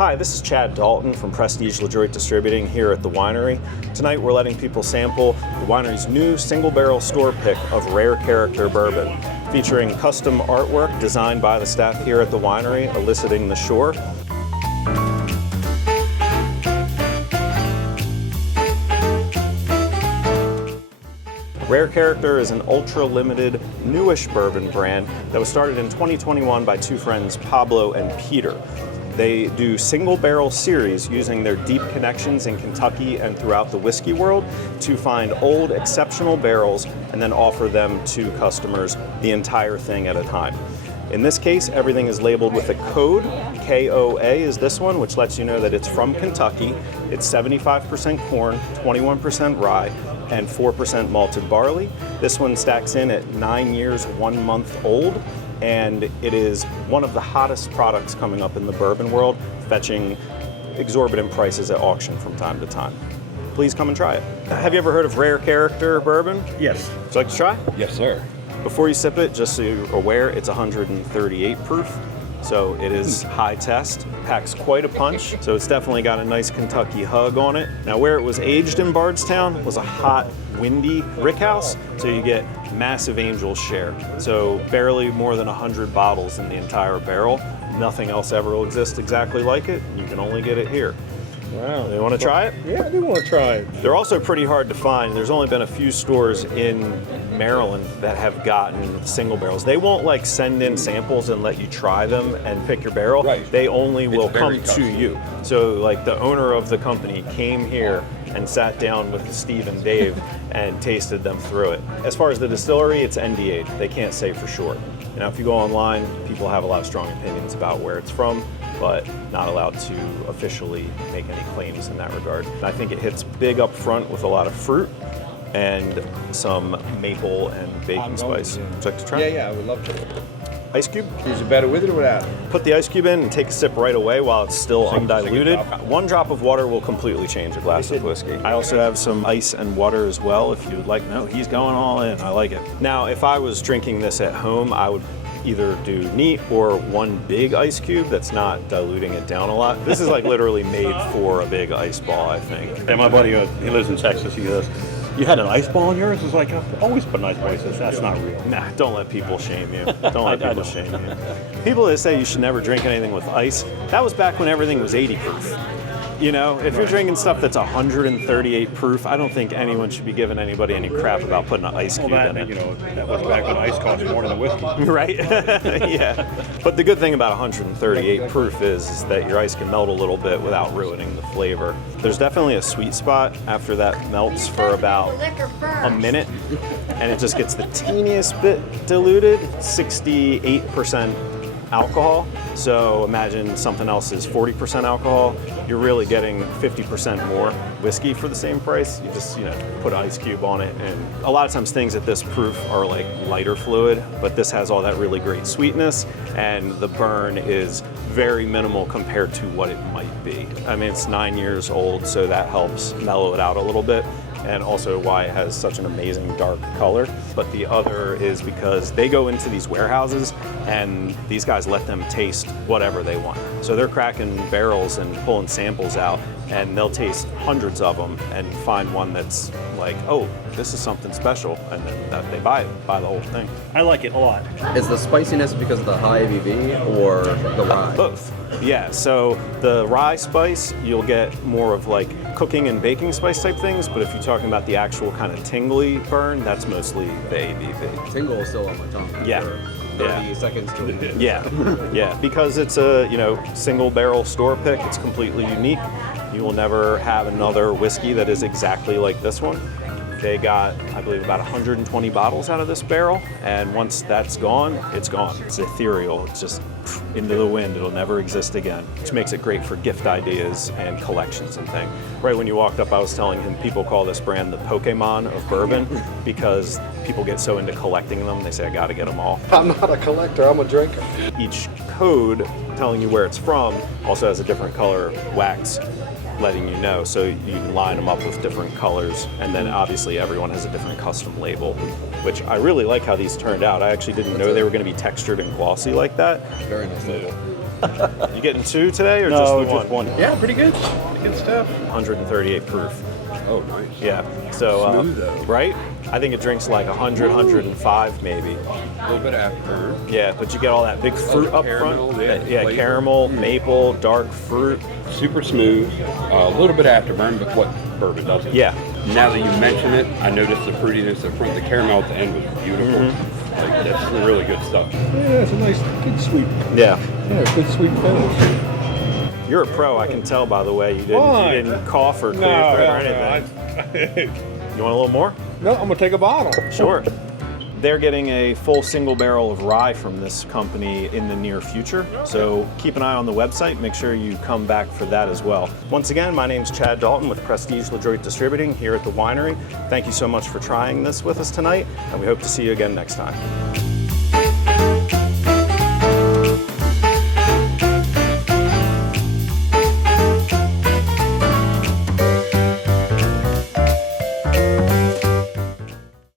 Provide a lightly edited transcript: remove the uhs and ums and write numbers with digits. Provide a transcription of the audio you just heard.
Hi, this is Chad Dalton from Prestige Ledroit Distributing here at the Winery. Tonight we're letting people sample the winery's new single barrel store pick of rare character bourbon, featuring custom artwork designed by the staff here at the winery, eliciting the shore. Rare Character is an ultra-limited, newish bourbon brand that was started in 2021 by two friends, Pablo and Peter. They do single barrel series using their deep connections in Kentucky and throughout the whiskey world to find old, exceptional barrels and then offer them to customers the entire thing at a time. In this case, everything is labeled with a code. KOA is this one, which lets you know that it's from Kentucky. It's 75% corn, 21% rye, and 4% malted barley. This one stacks in at 9 years, 1 month old, and it is one of the hottest products coming up in the bourbon world, fetching exorbitant prices at auction from time to time. Please come and try it. Have you ever heard of Rare Character bourbon? Yes. Would you like to try? Yes, sir. Before you sip it, just so you're aware, it's 138 proof. So it is high test, packs quite a punch. So it's definitely got a nice Kentucky hug on it. Now where it was aged in Bardstown was a hot, windy rickhouse. So you get massive Angel's share. So barely more than 100 bottles in the entire barrel. Nothing else ever will exist exactly like it. You can only get it here. Wow. You want to try it? Yeah, I do want to try it. They're also pretty hard to find. There's only been a few stores in Maryland that have gotten single barrels. They won't like send in samples and let you try them and pick your barrel. Right. They only will come custom. to you. So like the owner of the company came here and sat down with Steve and Dave and tasted them through it. As far as the distillery, it's NDA'd. They can't say for sure. Now if you go online, people have a lot of strong opinions about where it's from, but not allowed to officially make any claims in that regard. I think it hits big up front with a lot of fruit and some maple and baking spice. Would you like to try? Yeah, I would love to. Ice cube? Is it better with it or without? Put the ice cube in and take a sip right away while it's still undiluted. 1 drop of water will completely change a glass of whiskey. I also have some ice and water as well if you'd like. No, he's going all in. I like it. Now, if I was drinking this at home, I would either do neat or 1 big ice cube that's not diluting it down a lot. This is like literally made for a big ice ball, I think. Yeah, my buddy, he lives in Texas. He goes, "You had an ice ball in yours?" It's like, I've always put an ice ball. He says, "That's not real." Nah, don't let people shame you. Don't let people shame you. People that say you should never drink anything with ice, that was back when everything was 80 proof. You know, if you're drinking stuff that's 138 proof, I don't think anyone should be giving anybody any crap about putting an ice cube in it. You know, that was back when ice cost more than whiskey. Right? Yeah. But the good thing about 138 proof is that your ice can melt a little bit without ruining the flavor. There's definitely a sweet spot after that melts for about a minute, and it just gets the teeniest bit diluted, 68% alcohol. So imagine something else is 40% alcohol. You're really getting 50% more whiskey for the same price. You just, put an ice cube on it. And a lot of times things at this proof are like lighter fluid, but this has all that really great sweetness, and the burn is very minimal compared to what it might be. I mean, it's 9 years old, so that helps mellow it out a little bit, and also why it has such an amazing dark color. But the other is because they go into these warehouses and these guys let them taste whatever they want. So they're cracking barrels and pulling samples out, and they'll taste hundreds of them and find one that's like, oh, this is something special, and then they buy the whole thing. I like it a lot. Is the spiciness because of the high ABV or the rye? Both. Yeah, so the rye spice, you'll get more of like cooking and baking spice type things, but if you're talking about the actual kind of tingly burn, that's mostly the ABV. Tingle is still on my tongue. Yeah. For 30 seconds to Yeah, because it's a single barrel store pick. It's completely unique. You will never have another whiskey that is exactly like this one. They got, I believe, about 120 bottles out of this barrel, and once that's gone, it's gone. It's ethereal. It's just into the wind. It'll never exist again, which makes it great for gift ideas and collections and things. Right when you walked up, I was telling him people call this brand the Pokemon of bourbon because people get so into collecting them, they say, I gotta get them all. I'm not a collector, I'm a drinker. Each code telling you where it's from also has a different color wax letting you know, so you can line them up with different colors, and then obviously everyone has a different custom label, which I really like how these turned out. I actually didn't know they were going to be textured and glossy like that. Very nice label. You getting two today or No, just the one? Yeah, pretty good. Pretty good stuff. 138 proof. Oh, nice. Yeah. So, Smooth, though. right? I think it drinks like 100, 105 maybe. A little bit after. Yeah, but you get all that big fruit up caramel, front. yeah, flavor. Caramel, maple, dark fruit. Super smooth, a little bit afterburn, but what bourbon doesn't. Yeah. Now that you mention it, I noticed the fruitiness up front. The caramel at the end was beautiful. Like, that's really good stuff. Yeah, it's a nice, good sweet. Yeah. Yeah, good sweet finish. You're a pro, I can tell by the way. You Why? didn't cough or clear throat or anything. You want a little more? No, I'm gonna take a bottle. Sure. They're getting a full single barrel of rye from this company in the near future. So keep an eye on the website. Make sure you come back for that as well. Once again, my name's Chad Dalton with Prestige Ledroit Distributing here at the winery. Thank you so much for trying this with us tonight, and we hope to see you again next time.